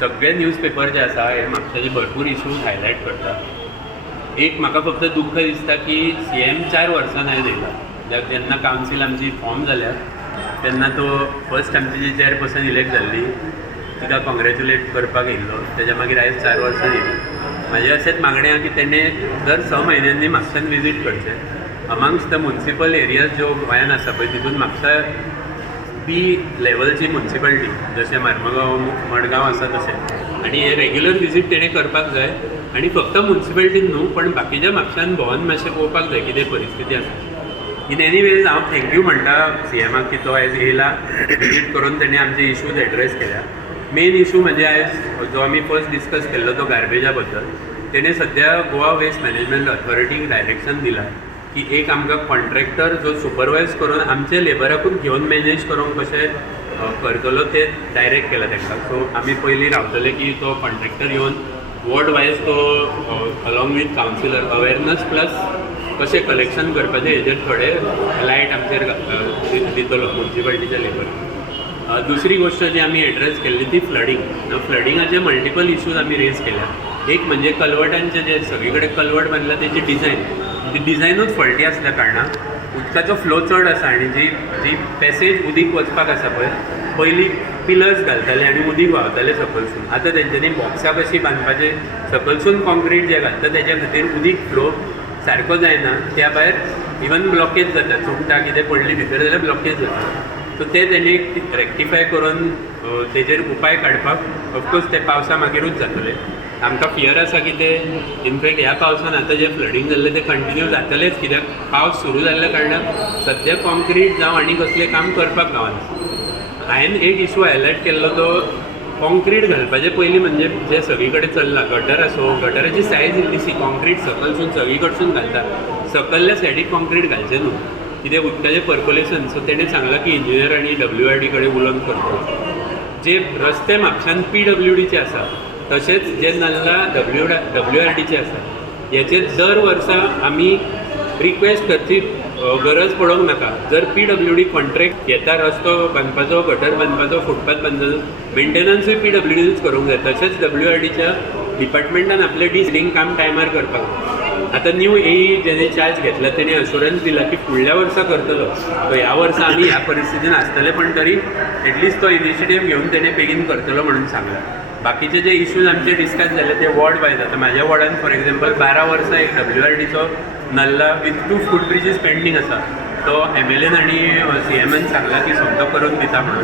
सगळे न्यूजपेपर जे आसा हे म्हापशाचे भरपूर इश्यूज हायलायट करता. एक म्हाका फक्त दुख्ख दिसता की CM 4 वर्सां आयज येयला. जेन्ना कावन्सील आमची फॉर्म जाल्या तेन्ना तो फर्स्ट आमची जी चॅरपर्सन इलेक्ट जाल्ली तिका कॉंग्रॅच्युलेट करपाक येयल्लो. तेज्या मागीर आयज 4 वर्सां येयली. म्हाजें अशेंच मागणें आहा की तेणें दर 6 म्हयन्यांनी म्हापशान विजीट करचें. अमांगस्ट द म्युनिसिपल एरियाज ज्यो गोंयान आसा पळय तितून म्हापसा बी लेवलची म्युनिसिपालिटी जशें मार्मगांव मडगांव आसा तशें आनी हे रेग्युलर विजीट तेणें करपाक जाय. आनी फक्त म्युनिसिपालिटीन न्हू पण बाकीच्या म्हापशान भोंवन मातशें पळोवपाक जाय कितें परिस्थिती आसा. इन एनी वेज हांव थँक्यू म्हणटा CMाक की तो आयज येयला, विजीट करून तेणें आमचे इश्यूज एड्रेस केल्या. मेन इशू म्हणजे आयज जो आमी फर्स्ट डिस्कस केल्लो तो गार्बेजा बद्दल. तेणें सद्या गोवा वेस्ट मॅनेजमेंट ऑथॉरिटीक डायरेक्शन दिलां की एक आमकां कॉन्ट्रॅक्टर जो सुपरवायज करून आमचे लेबराकूच घेवन मॅनेज करूंक कशें करतलो ते डायरेक्ट केला तांकां. सो आमी पयलीं रावतले की तो कॉन्ट्रॅक्टर येवन वॉर्ड वायज तो along with councillor awareness plus कशें कलेक्शन करपाचें हेजेर थोडे लायट आमचेर दितलो म्युनिसिपालिटीच्या लेबर. दुसरी गोष्ट जी आमी एड्रेस केल्ली ती फ्लडींग. फ्लडिंगाचे मल्टिपल इश्यूज आमी रेज केल्या. एक म्हणजे कल्वर्टांचे जे सगळे कडेन कल्वर्ट बांदला तेजी डिझायन, ती डिझायनूच फॉल्टी आसल्या कारणान उदकाचो फ्लो चड आसा आनी जी पॅसेज उदीक वचपाक आसा पळय पयलीं पिलर्स घालताले आनी उदीक व्हांवतालें सकयलसून. आतां तेंच्यांनी बॉक्सां कशीं बांदपाचें सकयलसून कॉन्क्रीट जें घालता तेज्या खातीर उदीक फ्लो सारको जायना. त्या भायर इवन ब्लॉकेज जाता, चुकटा कितें पडली भितर जाल्यार ब्लॉकेज जाता. सो ते तेणी रेक्टिफाय करून तेजेर उपाय काडपाक ऑफकोर्स ते पावसा मागीरूच जातले. आमकां फियर आसा की ते इनफॅक्ट ह्या पावसान आतां जे फ्लडींग जाल्लें ते कंटिन्यू जातलेंच कित्याक पावस सुरू जाल्ल्या कारणान सद्या कॉन्क्रीट जावं आनी कसलें काम करपाक गावना. हांवें एक इशू हायलायट केल्लो तो कॉन्क्रीट घालपाचे पयलीं म्हणजे जे सगळी कडेन चल्ला गटर आसूं गटराची सायज इल्लीशी कॉन्क्रीट सकयलसून सगळी कडसून घालता, सकयल्ल्या सायडीक कॉन्क्रीट घालचें न्हू कितें उदकाचें पर्कुलेशन. सो तेणें सांगलां की इंजिनियर आनी WRD कडेन उलोवन करतलो. जे रस्ते म्हापशान PWDचे आसा तशेंच जे नाल्ला WRDचे आसा हेचेर दर वर्सा आमी रिक्वेस्ट करची गरज पडोंक नाका. जर PWD कॉन्ट्रॅक्ट घेता रस्तो बांदपाचो, गटर बांदपाचो, फुटपाथ बांदपाचो, मेंटेनन्सूय PWDनूच करूंक जाय. तशेंच WRDच्या डिपार्टमेंटान आपलें डिसिलींग काम टायमार करपाक जाय. आतां न्यू AE जेणे चार्ज घेतला तेणे अश्युरन्स दिला की फुडल्या वर्सा करतलो. सो ह्या वर्सा आमी ह्या परिस्थितीन आसतले पण तरी एटलिस्ट तो इनिशिएटीव घेवन तेणे बेगीन करतलो म्हणून सांगला. बाकीचे जे इश्यूज आमचे डिस्कस जाले ते वॉर्ड वायज. आतां म्हाज्या वॉर्डान फॉर एक्झाम्पल 12 वर्सां एक WRDचो नल्ला विथ 2 फूट ब्रिजीस पेंडींग आसा. तो MLAन आनी CMन सांगला की सोंतो करून दिता म्हणून.